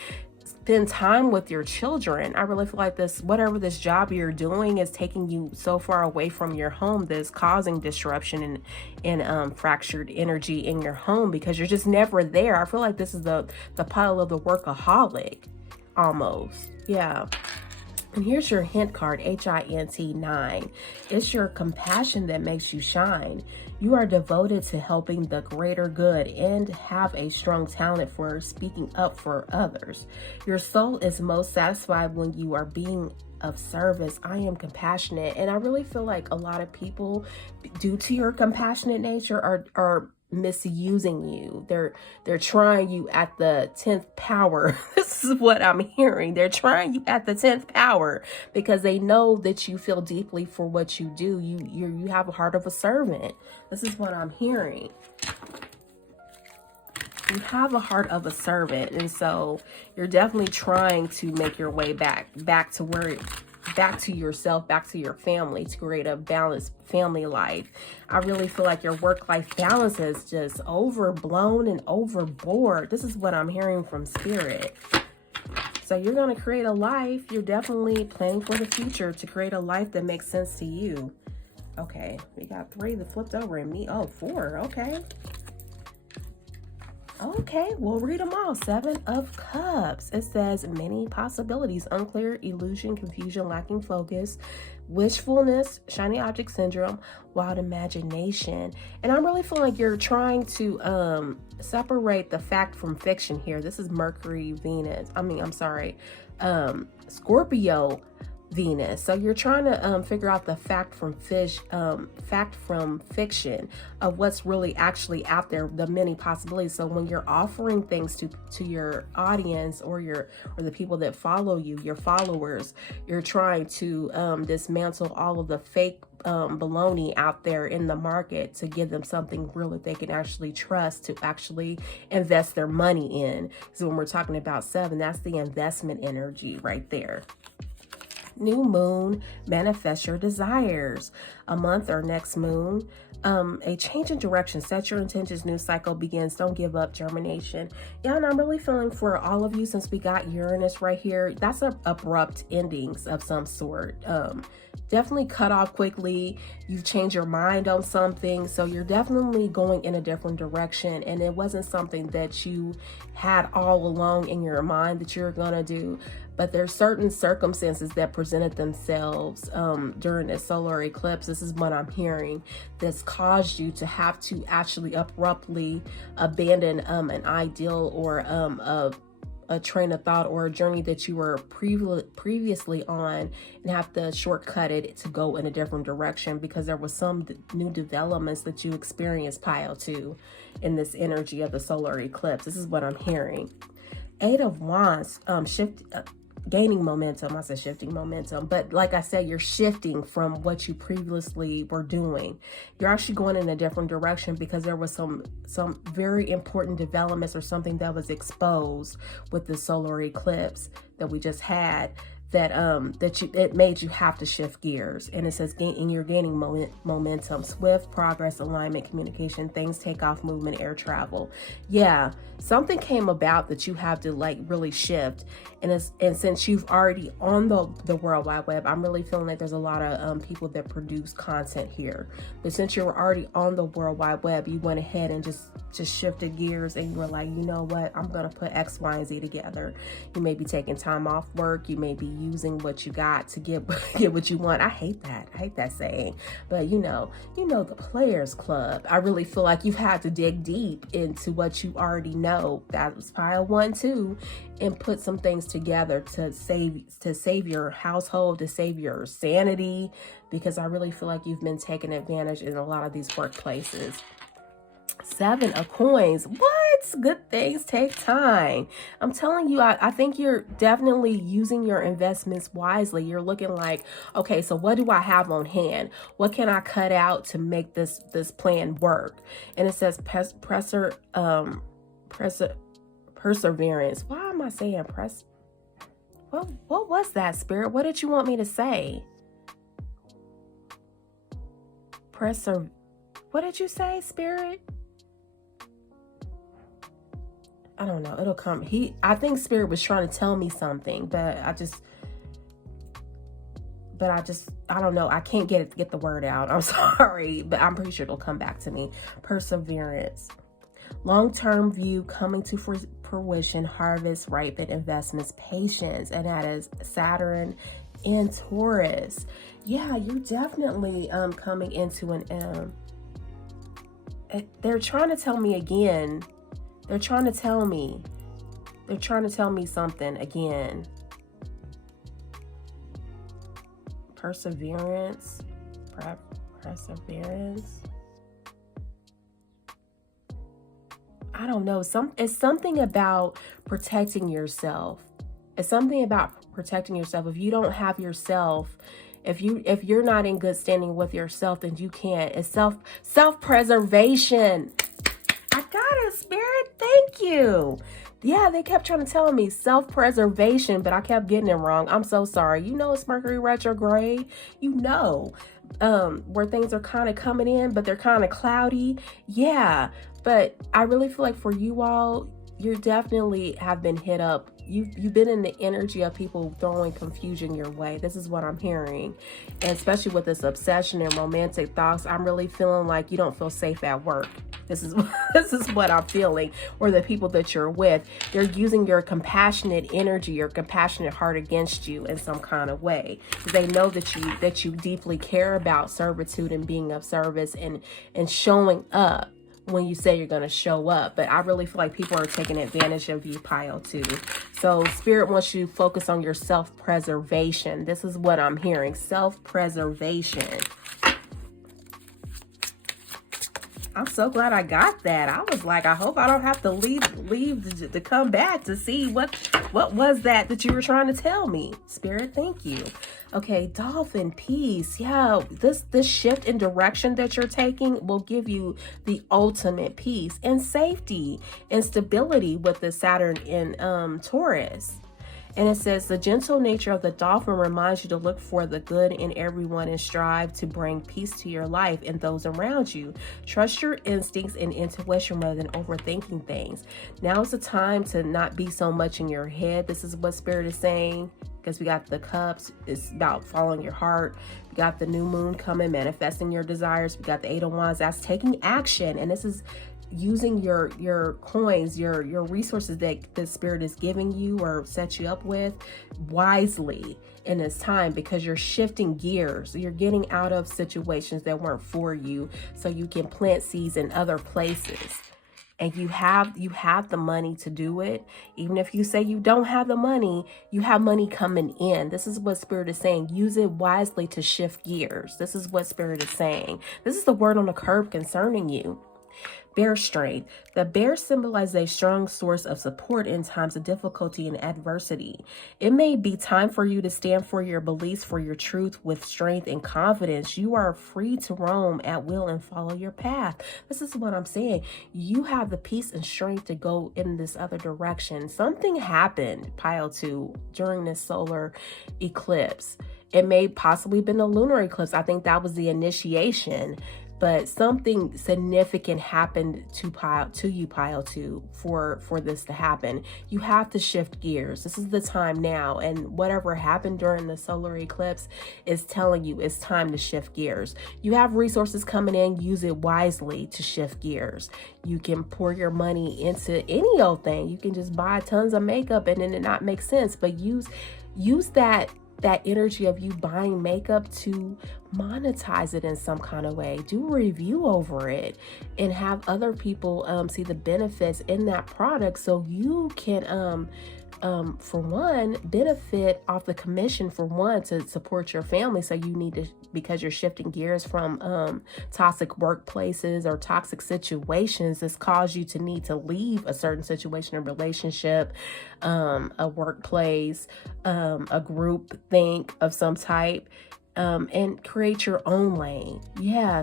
spend time with your children. I really feel like whatever this job you're doing is taking you so far away from your home, that's causing disruption and fractured energy in your home, because you're just never there. I feel like this is the pile of the workaholic almost. Yeah. And here's your hint card, HINT 9. It's your compassion that makes you shine. You are devoted to helping the greater good and have a strong talent for speaking up for others. Your soul is most satisfied when you are being of service. I am compassionate. And I really feel like a lot of people, due to your compassionate nature, are misusing you. They're trying you at the 10th power. This is what I'm hearing. They're trying you at the 10th power because they know that you feel deeply for what you do. You have a heart of a servant. This is what I'm hearing. You have a heart of a servant, and so you're definitely trying to make your way back to yourself, back to your family, to create a balanced family life. I really feel like your work-life balance is just overblown and overboard. This is what I'm hearing from Spirit. So you're going to create a life. You're definitely planning for the future to create a life that makes sense to you. Okay, we got 3 that flipped over in me. Oh, 4. Okay. Okay, we'll read them all. 7 of Cups. It says many possibilities, unclear, illusion, confusion, lacking focus, wishfulness, shiny object syndrome, wild imagination. And I'm really feeling like you're trying to separate the fact from fiction here. This is Mercury, Venus. Scorpio, Venus. So you're trying to figure out the fact from fiction of what's really actually out there, the many possibilities. So when you're offering things to your audience or the people that follow you, your followers, you're trying to dismantle all of the fake baloney out there in the market to give them something real that they can actually trust to actually invest their money in. So when we're talking about 7, that's the investment energy right there. New moon, manifest your desires. A month or next moon, a change in direction. Set your intentions. New cycle begins. Don't give up. Germination. Yeah, and I'm really feeling for all of you, since we got Uranus right here, that's a abrupt endings of some sort. Definitely cut off quickly. You've changed your mind on something, so you're definitely going in a different direction, and it wasn't something that you had all along in your mind that you're gonna do. But there's certain circumstances that presented themselves during this solar eclipse. This is what I'm hearing, that's caused you to have to actually abruptly abandon an ideal or a train of thought or a journey that you were previously on, and have to shortcut it to go in a different direction because there was some new developments that you experienced prior to in this energy of the solar eclipse. This is what I'm hearing. Eight of Wands, gaining momentum. I said shifting momentum, but like I said, you're shifting from what you previously were doing. You're actually going in a different direction because there was some very important developments or something that was exposed with the solar eclipse that we just had, that it made you have to shift gears. And it says you're gaining momentum, swift progress, alignment, communication, things take off, movement, air travel. Yeah, something came about that you have to like really shift. And since you've already on the World Wide Web, I'm really feeling like there's a lot of people that produce content here. But since you were already on the World Wide Web, you went ahead and just shifted gears, and you were like, you know what, I'm gonna put X, Y, and Z together. You may be taking time off work. You may be using what you got to get what you want. I hate that saying, but you know the Players Club. I really feel like you've had to dig deep into what you already know. That was pile 1, 2, and put some things together to save your household, to save your sanity, because I really feel like you've been taken advantage in a lot of these workplaces. 7 of Coins. What? Good things take time. I'm telling you, I think you're definitely using your investments wisely. You're looking like, okay, so what do I have on hand? What can I cut out to make this plan work? And it says perseverance. Why am I saying what was that, Spirit? What did you want me to say? What did you say, Spirit? I don't know. It'll come. I think Spirit was trying to tell me something, but I don't know. I can't get the word out. I'm sorry, but I'm pretty sure it'll come back to me. Perseverance. Long-term view coming to fruition, harvest, ripen, investments, patience, and that is Saturn in Taurus. Yeah, you're definitely coming into an they're trying to tell me again. They're trying to tell me something again. Perseverance. I don't know. It's something about protecting yourself. It's something about protecting yourself. If you don't have yourself, if you're not in good standing with yourself, then you can't. It's self-preservation. I got it, Spirit. Thank you. Yeah, they kept trying to tell me self-preservation, but I kept getting it wrong. I'm so sorry. You know, it's Mercury retrograde. You know, where things are kind of coming in, but they're kind of cloudy. Yeah, but I really feel like for you all, you definitely have been hit up. You've been in the energy of people throwing confusion your way. This is what I'm hearing. And especially with this obsession and romantic thoughts, I'm really feeling like you don't feel safe at work. This is what I'm feeling. Or the people that you're with, they're using your compassionate energy, your compassionate heart against you in some kind of way. They know that you deeply care about servitude and being of service and showing up when you say you're going to show up. But I really feel like people are taking advantage of you, pile 2. So Spirit wants you to focus on your self-preservation. This is what I'm hearing. Self-preservation. I'm so glad I got that. I was like, I hope I don't have to leave to come back to see what was that you were trying to tell me. Spirit, thank you. Okay, Dolphin, peace. Yeah, this shift in direction that you're taking will give you the ultimate peace and safety and stability with the Saturn in Taurus. And it says, the gentle nature of the dolphin reminds you to look for the good in everyone and strive to bring peace to your life and those around you. Trust your instincts and intuition rather than overthinking things. Now is the time to not be so much in your head. This is what Spirit is saying, because we got the cups. It's about following your heart. We got the new moon coming, manifesting your desires. We got the 8 of Wands. That's taking action. And this is using your coins, your resources that the Spirit is giving you or set you up with wisely in this time, because you're shifting gears. You're getting out of situations that weren't for you so you can plant seeds in other places. And you have the money to do it. Even if you say you don't have the money, you have money coming in. This is what Spirit is saying. Use it wisely to shift gears. This is what Spirit is saying. This is the word on the curb concerning you. Bear strength. The bear symbolizes a strong source of support in times of difficulty and adversity. It may be time for you to stand for your beliefs, for your truth with strength and confidence. You are free to roam at will and follow your path. This is what I'm saying. You have the peace and strength to go in this other direction. Something happened, Pile 2, during this solar eclipse. It may possibly been a lunar eclipse. I think that was the initiation. But something significant happened to you, Pile 2, for this to happen. You have to shift gears. This is the time now. And whatever happened during the solar eclipse is telling you it's time to shift gears. You have resources coming in. Use it wisely to shift gears. You can pour your money into any old thing. You can just buy tons of makeup and then it not make sense. But use that energy of you buying makeup to monetize it in some kind of way. Do a review over it and have other people see the benefits in that product, so you can for one, benefit off the commission, for one, to support your family. So you need to, because you're shifting gears from toxic workplaces or toxic situations, this cause you to need to leave a certain situation or relationship, a workplace, a group think of some type, and create your own lane.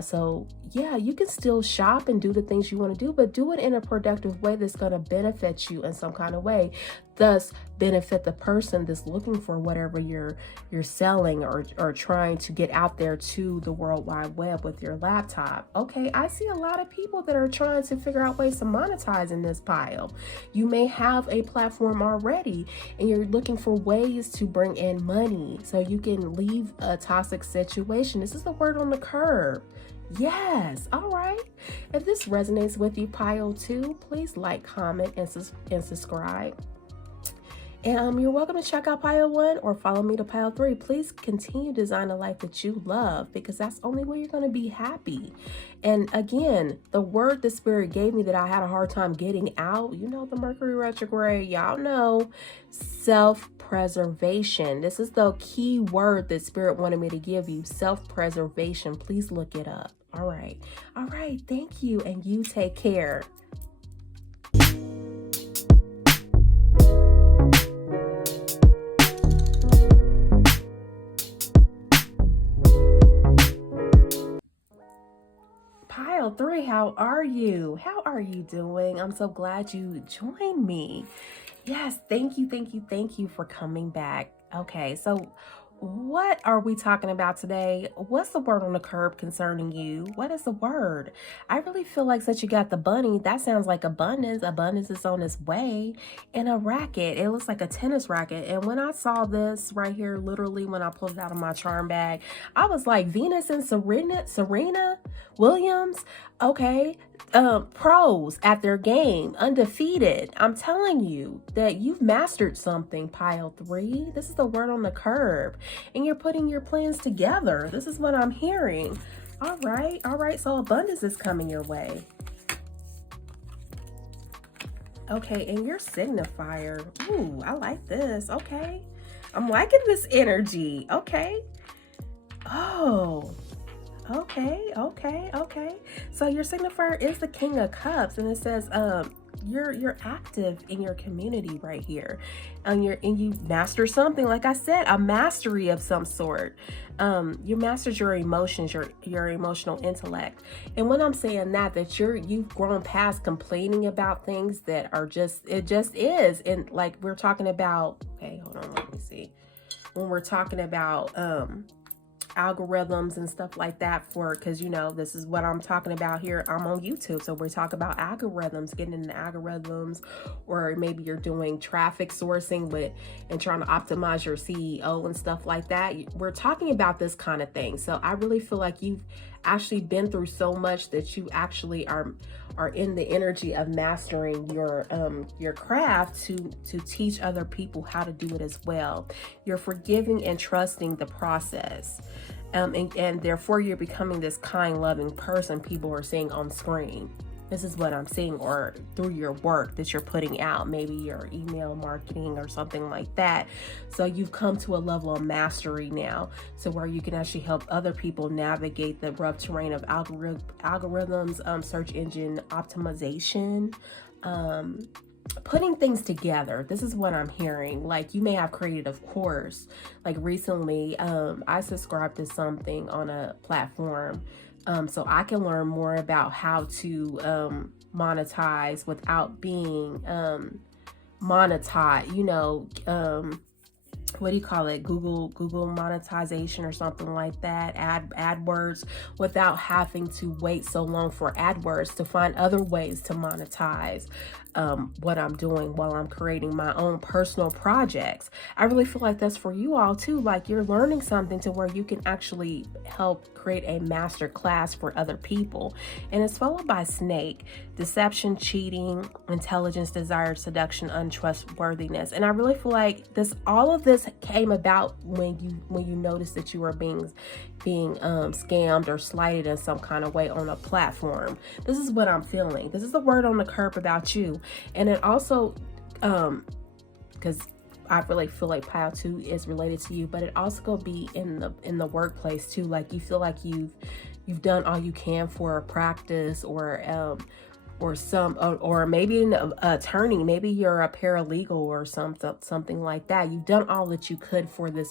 So you can still shop and do the things you want to do, but do it in a productive way that's going to benefit you in some kind of way, thus benefit the person that's looking for whatever you're selling or trying to get out there to the World Wide Web with your laptop. Okay, I see a lot of people that are trying to figure out ways to monetize in this pile. You may have a platform already and you're looking for ways to bring in money so you can leave a toxic situation. This is the word on the curb. Yes. All right. If this resonates with you, Pile 2, please like, comment, and subscribe. And you're welcome to check out Pile 1 or follow me to Pile 3. Please continue to design a life that you love, because that's the only way you're going to be happy. And again, the word the Spirit gave me that I had a hard time getting out, the Mercury retrograde, y'all know, self-preservation. This is the key word that Spirit wanted me to give you, self-preservation. Please look it up. All right. Thank you. And you take care. Pile 3, how are you? How are you doing? I'm so glad you joined me. Yes, thank you for coming back. Okay, so what are we talking about today? What's the word on the curb concerning you? What is the word? I really feel like since you got the bunny, that sounds like abundance. Abundance is on its way. And a racket. It looks like a tennis racket. And when I saw this right here, literally when I pulled it out of my charm bag, I was like, Venus and Serena Williams. Okay. Pros at their game, undefeated. I'm telling you that you've mastered something, Pile 3. This is the word on the curb. And you're putting your plans together. This is what I'm hearing. All right. So abundance is coming your way. Okay, and your signifier. Ooh, I like this. Okay. I'm liking this energy. Okay. Oh. Okay. So your signifier is the King of Cups, and it says you're active in your community right here, and you master something. Like I said, a mastery of some sort. You mastered your emotions, your emotional intellect. And when I'm saying that you've grown past complaining about things that are it just is. And like we're talking about, okay, hold on, let me see. When we're talking about algorithms and stuff like that, for because you know this is what I'm talking about here. I'm on YouTube, so we're talking about algorithms, getting into algorithms, or maybe you're doing traffic sourcing with and trying to optimize your CEO and stuff like that. We're talking about this kind of thing. So I really feel like you've actually been through so much that you actually are in the energy of mastering your craft to teach other people how to do it as well. You're forgiving and trusting the process. And therefore you're becoming this kind, loving person people are seeing on screen. This is what I'm seeing, or through your work that you're putting out, maybe your email marketing or something like that. So you've come to a level of mastery now, so where you can actually help other people navigate the rough terrain of algorithms, search engine optimization, putting things together. This is what I'm hearing. Like, you may have created a course. Like recently, I subscribed to something on a platform, so I can learn more about how to monetize without being monetized. You know, what do you call it? Google monetization or something like that. AdWords, without having to wait so long for AdWords, to find other ways to monetize what I'm doing while I'm creating my own personal projects. I really feel like that's for you all too. Like, you're learning something to where you can actually help create a master class for other people. And it's followed by snake: deception, cheating, intelligence, desire, seduction, untrustworthiness. And I really feel like all of this came about when you noticed that you were being scammed or slighted in some kind of way on a platform. This is what I'm feeling. This is the word on the curb about you. And it also, because I really feel like pile 2 is related to you, but it also could be in the workplace too. Like, you feel like you've done all you can for a practice, or maybe an attorney, maybe you're a paralegal or something like that. You've done all that you could for this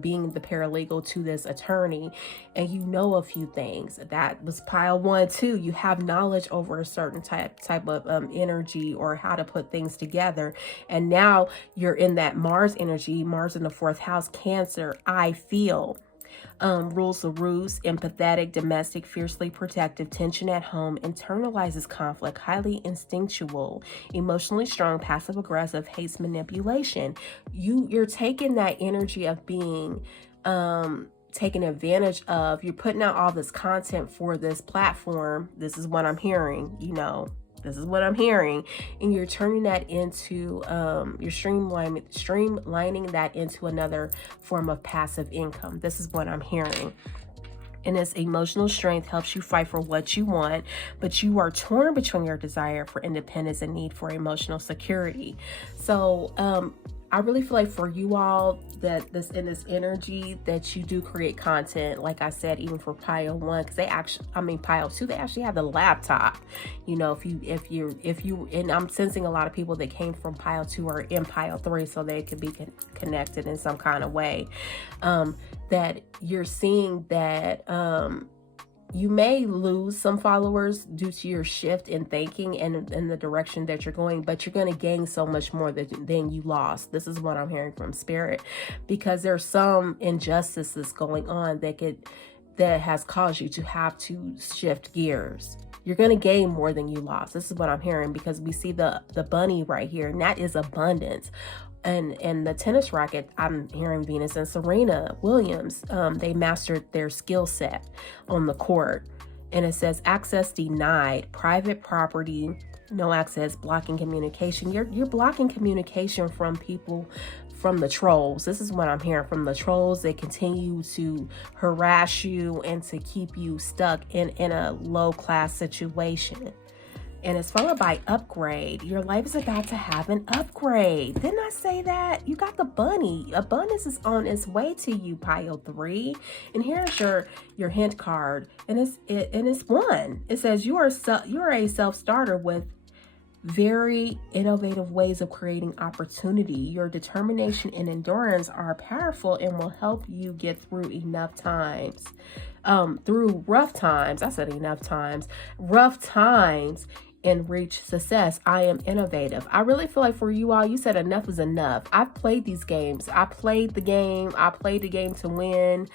being the paralegal to this attorney, and you know a few things. That was pile 1 too. You have knowledge over a certain type of energy, or how to put things together, and now you're in that Mars energy. Mars in the 4th house, Cancer. I feel rules the roost, empathetic, domestic, fiercely protective, tension at home, internalizes conflict, highly instinctual, emotionally strong, passive aggressive, hates manipulation. You're taking that energy of being taken advantage of. You're putting out all this content for this platform. This is what I'm hearing, this is what I'm hearing. And you're turning that into, you're streamlining that into another form of passive income. This is what I'm hearing. And its emotional strength helps you fight for what you want, but you are torn between your desire for independence and need for emotional security. So, I really feel like for you all that in this energy that you do create content, like I said, even for pile 1, because pile 2, they actually have the laptop. If you, and I'm sensing a lot of people that came from pile 2 are in pile 3, so they could be connected in some kind of way. That you're seeing that you may lose some followers due to your shift in thinking and in the direction that you're going, but you're going to gain so much more than you lost. This is what I'm hearing from Spirit, because there's some injustices going on that has caused you to have to shift gears. You're going to gain more than you lost. This is what I'm hearing, because we see the bunny right here, and that is abundance. And the tennis racket, I'm hearing Venus and Serena Williams, they mastered their skill set on the court. And it says access denied, private property, no access, blocking communication. You're blocking communication from people, from the trolls. This is what I'm hearing from the trolls. They continue to harass you and to keep you stuck in a low class situation. And it's followed by upgrade. Your life is about to have an upgrade. Didn't I say that? You got the bunny. Abundance is on its way to you, pile 3. And here's your hint card. And it's 1. It says you are a self-starter with very innovative ways of creating opportunity. Your determination and endurance are powerful and will help you get through enough times. Through rough times. I said enough times. Rough times and reach success. I am innovative. I really feel like for you all, you said enough is enough. I've played these games. I played the game. I played the game to win.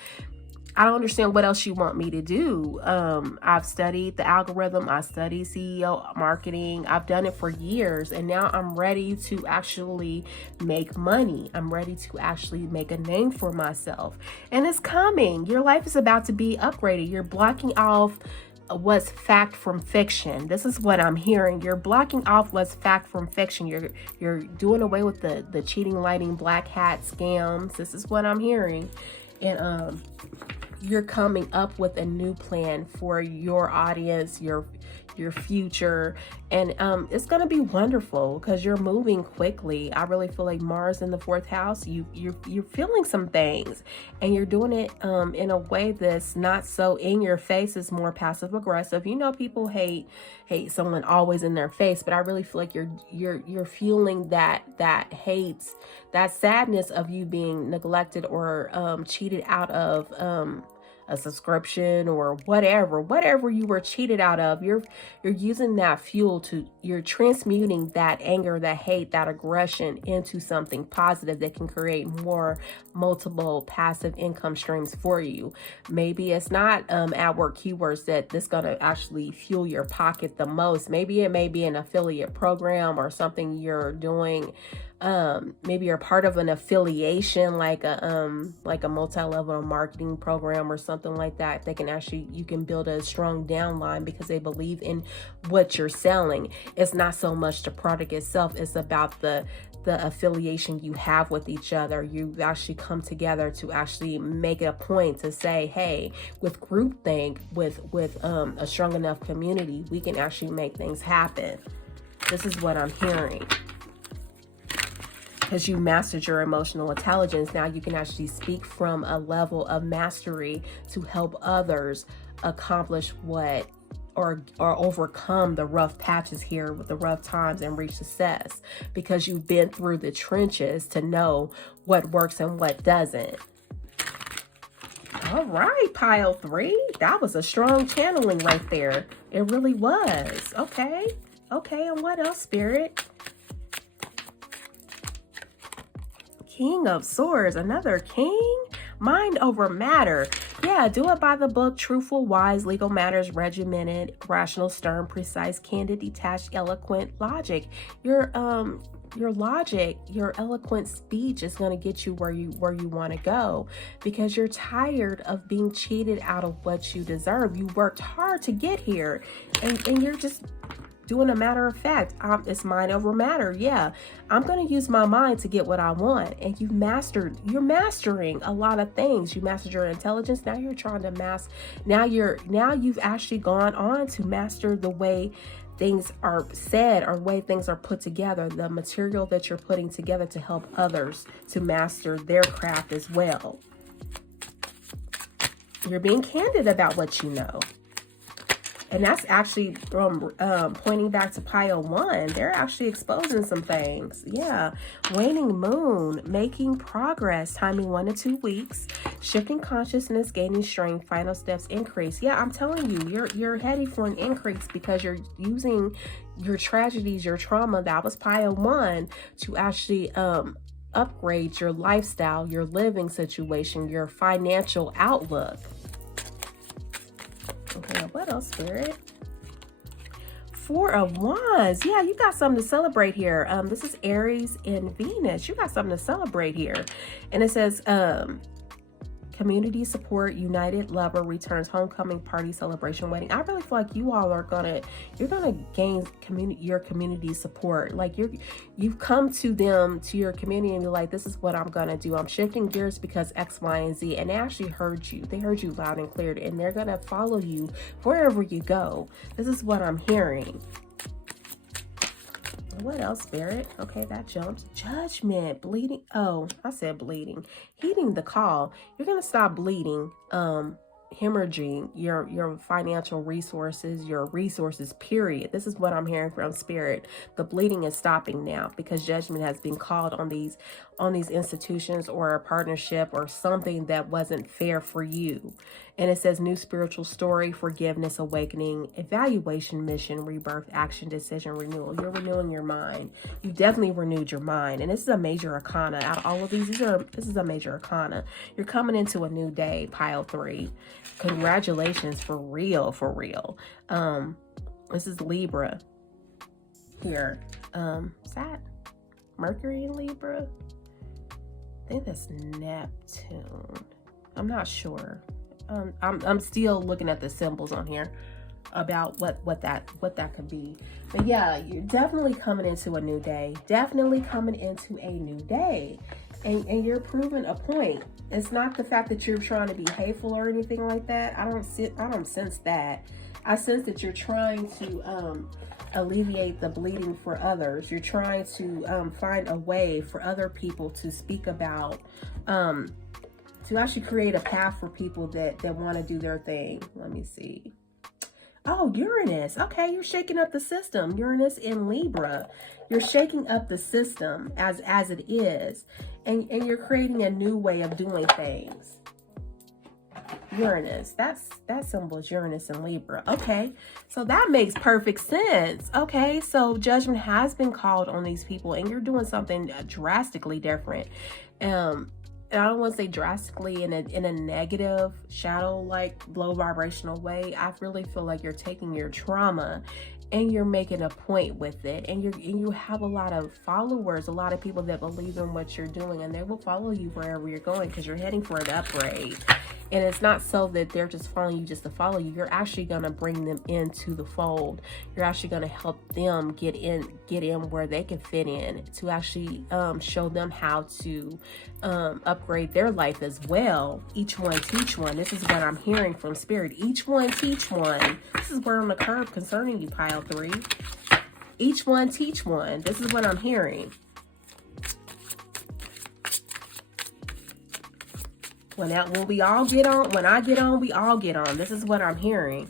I don't understand what else you want me to do. I've studied the algorithm. I studied CEO marketing. I've done it for years, and now I'm ready to actually make money. I'm ready to actually make a name for myself, and it's coming. Your life is about to be upgraded. You're blocking off what's fact from fiction. This is what I'm hearing. You're blocking off what's fact from fiction. You're doing away with the cheating, lighting, black hat scams. This is what I'm hearing. And you're coming up with a new plan for your audience, your future, and it's gonna be wonderful because you're moving quickly. I really feel like Mars in the 4th house, you're feeling some things, and you're doing it in a way that's not so in your face. It's more passive aggressive. You know, people hate someone always in their face, but I really feel like you're feeling that hate, that sadness of you being neglected or cheated out of a subscription or whatever you were cheated out of. You're using that fuel you're transmuting that anger, that hate, that aggression into something positive that can create more multiple passive income streams for you. Maybe it's not ad work keywords that's going to actually fuel your pocket the most. Maybe it may be an affiliate program or something you're doing. Maybe you're part of an affiliation, like a multi-level marketing program or something like that. You can build a strong downline because they believe in what you're selling. It's not so much the product itself. It's about the affiliation you have with each other. You actually come together to actually make it a point to say, hey, with groupthink, with a strong enough community, we can actually make things happen. This is what I'm hearing. Because you mastered your emotional intelligence, now you can actually speak from a level of mastery to help others accomplish what or overcome the rough patches here with the rough times and reach success, because you've been through the trenches to know what works and what doesn't. All right, pile 3. That was a strong channeling right there. It really was. Okay, and what else, Spirit? King of Swords, another king? Mind over matter. Yeah, do it by the book. Truthful, wise, legal matters, regimented, rational, stern, precise, candid, detached, eloquent, logic. Your logic, your eloquent speech is going to get you where you want to go, because you're tired of being cheated out of what you deserve. You worked hard to get here, and you're just doing a matter of fact. It's mind over matter. Yeah, I'm going to use my mind to get what I want. And you're mastering a lot of things. You mastered your intelligence. Now you're trying to now you've actually gone on to master the way things are said or way things are put together, the material that you're putting together to help others to master their craft as well. You're being candid about what you know. And that's actually pointing back to pile 1. They're actually exposing some things. Yeah. Waning moon, making progress, timing 1 to 2 weeks, shifting consciousness, gaining strength, final steps, increase. Yeah, I'm telling you, you're heading for an increase because you're using your tragedies, your trauma, that was pile 1, to actually upgrade your lifestyle, your living situation, your financial outlook. Okay, what else, Spirit? 4 of Wands. Yeah, you got something to celebrate here. This is Aries and Venus. You got something to celebrate here. And it says, community support, united lover returns, homecoming, party, celebration, wedding. I really feel like you all are you're gonna gain your community support. Like you've come to your community and you're like, this is what I'm gonna do. I'm shifting gears because X, Y, and Z. And they actually heard you. They heard you loud and clear, and they're gonna follow you wherever you go. This is what I'm hearing. What else, Spirit? Okay, that jumps. Judgment, bleeding. Oh, I said bleeding. Heeding the call. You're going to stop bleeding. hemorrhaging your financial resources, your resources, period. This is what I'm hearing from Spirit. The bleeding is stopping now because judgment has been called on these institutions or a partnership or something that wasn't fair for you. And it says new spiritual story, forgiveness, awakening, evaluation, mission, rebirth, action, decision, renewal. You're renewing your mind. You definitely renewed your mind. And this is a major arcana. Out of all of these, this is a major arcana. You're coming into a new day, pile 3. Congratulations, for real, for real. This is Libra here. Is that Mercury in Libra? I think that's Neptune. I'm not sure. I'm still looking at the symbols on here about what that could be. But yeah, you're definitely coming into a new day. Definitely coming into a new day. And you're proving a point. It's not the fact that you're trying to be hateful or anything like that. I don't sense that. I sense that you're trying to alleviate the bleeding for others. You're trying to find a way for other people to speak about, to actually create a path for people that want to do their thing. Let me see. Oh, Uranus. Okay, you're shaking up the system. Uranus in Libra. You're shaking up the system as it is. And you're creating a new way of doing things. Uranus. That symbol is Uranus in Libra. Okay, so that makes perfect sense. Okay, so judgment has been called on these people, and you're doing something drastically different. And I don't want to say drastically in a negative, shadow-like, low vibrational way. I really feel like you're taking your trauma and you're making a point with it, and you have a lot of followers, a lot of people that believe in what you're doing, and they will follow you wherever you're going because you're heading for an upgrade. And it's not so that they're just following you just to follow you. You're actually going to bring them into the fold. You're actually going to help them get in where they can fit in, to actually show them how to upgrade their life as well. Each one teach one. This is what I'm hearing from Spirit. Each one teach one. This is word on the curve concerning you, pile 3. Each one teach one. This is what I'm hearing. When we all get on, when I get on, we all get on. This is what I'm hearing.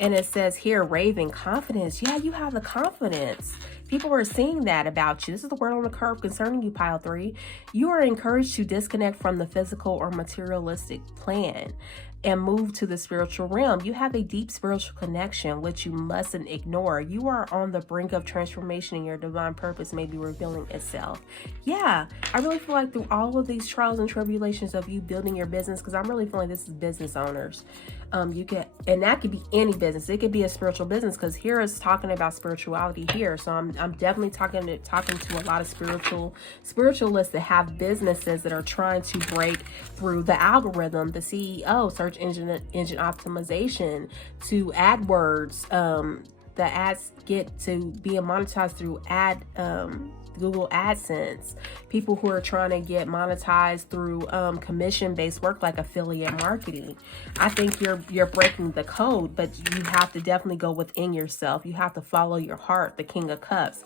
And it says here, raving confidence. Yeah, you have the confidence. People are seeing that about you. This is the word on the curve concerning you, pile 3. You are encouraged to disconnect from the physical or materialistic plan and move to the spiritual realm. You have a deep spiritual connection, which you mustn't ignore. You are on the brink of transformation, and your divine purpose may be revealing itself. Yeah, I really feel like through all of these trials and tribulations of you building your business, because I'm really feeling this is business owners. You can, and that could be any business. It could be a spiritual business, because here is talking about spirituality here. So I'm definitely talking to a lot of spiritualists that have businesses that are trying to break through the algorithm, the CEO, search engine optimization, to AdWords. The ads get to be monetized through Google AdSense. People who are trying to get monetized through commission-based work like affiliate marketing. I think you're breaking the code, but you have to definitely go within yourself. You have to follow your heart, the King of Cups,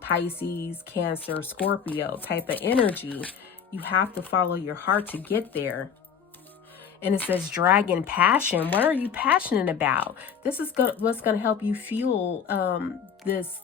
Pisces, Cancer, Scorpio type of energy. You have to follow your heart to get there. And it says dragon passion. What are you passionate about? This is what's going to help you fuel this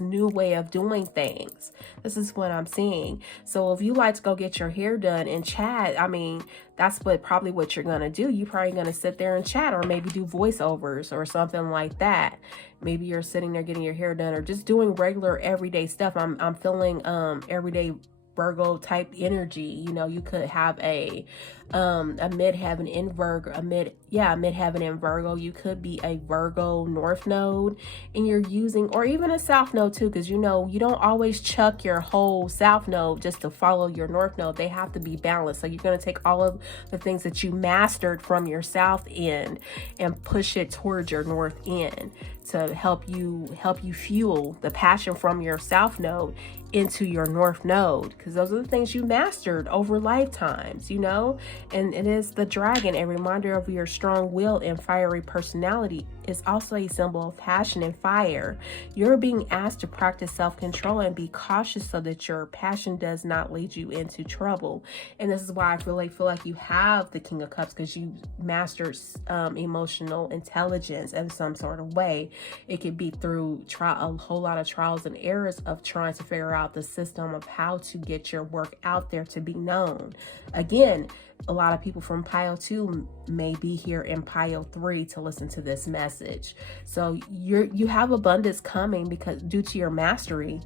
new way of doing things. This is what I'm seeing. So if you like to go get your hair done and chat, I mean, that's probably what you're going to do. You're probably going to sit there and chat, or maybe do voiceovers or something like that. Maybe you're sitting there getting your hair done, or just doing regular everyday stuff. I'm feeling everyday Virgo type energy. You know, you could have a midheaven in Virgo, midheaven in Virgo. You could be a Virgo north node, and you're using, or even a south node too, because you know you don't always chuck your whole south node just to follow your north node. They have to be balanced. So you're going to take all of the things that you mastered from your south end and push it towards your north end to help you fuel the passion from your south node into your north node, because those are the things you mastered over lifetimes, you know. And it is the dragon, a reminder of your strong will and fiery personality. Is also a symbol of passion and fire. You're being asked to practice self-control and be cautious so that your passion does not lead you into trouble. And this is why I feel like you have the King of Cups, because you mastered emotional intelligence in some sort of way. It could be through a whole lot of trials and errors of trying to figure out the system of how to get your work out there to be known. Again, a lot of people from pile 2 may be here in pile 3 to listen to this message. So you have abundance coming because due to your mastery.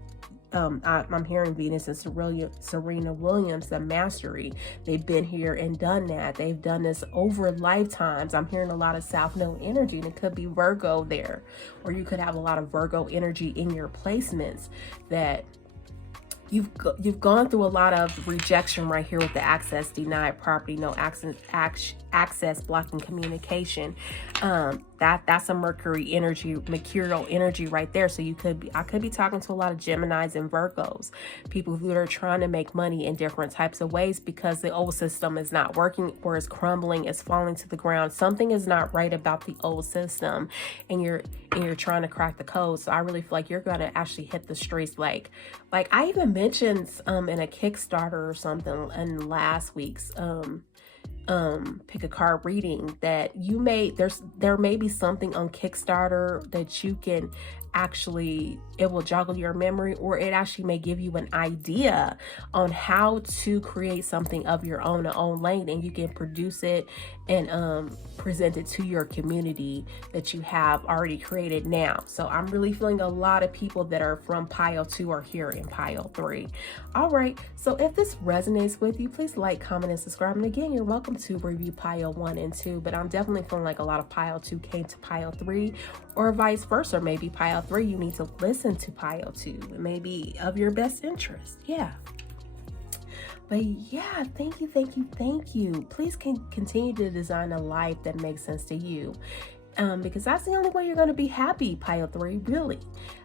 I'm hearing Venus and Serena Williams, the mastery. They've been here and done that. They've done this over lifetimes. I'm hearing a lot of South Node energy, and it could be Virgo there, or you could have a lot of Virgo energy in your placements. That you've gone through a lot of rejection right here with the access denied, property no access blocking communication. That's a Mercury energy, mercurial energy right there. So I could be talking to a lot of Geminis and Virgos, people who are trying to make money in different types of ways because the old system is not working, or is crumbling, is falling to the ground. Something is not right about the old system, and you're trying to crack the code. So I really feel like you're gonna actually hit the streets. Like I even mentioned in a Kickstarter or something in last week's pick a card reading that there may be something on Kickstarter that you can actually, it will joggle your memory, or it actually may give you an idea on how to create something of your own lane, and you can produce it and present it to your community that you have already created now. So I'm really feeling a lot of people that are from pile 2 are here in pile 3. All right, so if this resonates with you, please like, comment, and subscribe. And again, you're welcome to review pile 1 and 2, but I'm definitely feeling like a lot of pile 2 came to pile 3, or vice versa. Maybe pile 3, you need to listen to pile 2. It may be of your best interest. Yeah. But yeah, thank you. Please continue to design a life that makes sense to you. Because that's the only way you're going to be happy, pile 3, really.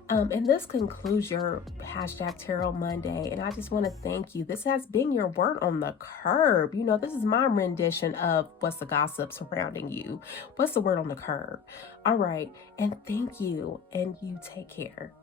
And this concludes your #Tarot Monday. And I just want to thank you. This has been your word on the curb. You know, this is my rendition of what's the gossip surrounding you. What's the word on the curb? All right. And thank you. And you take care.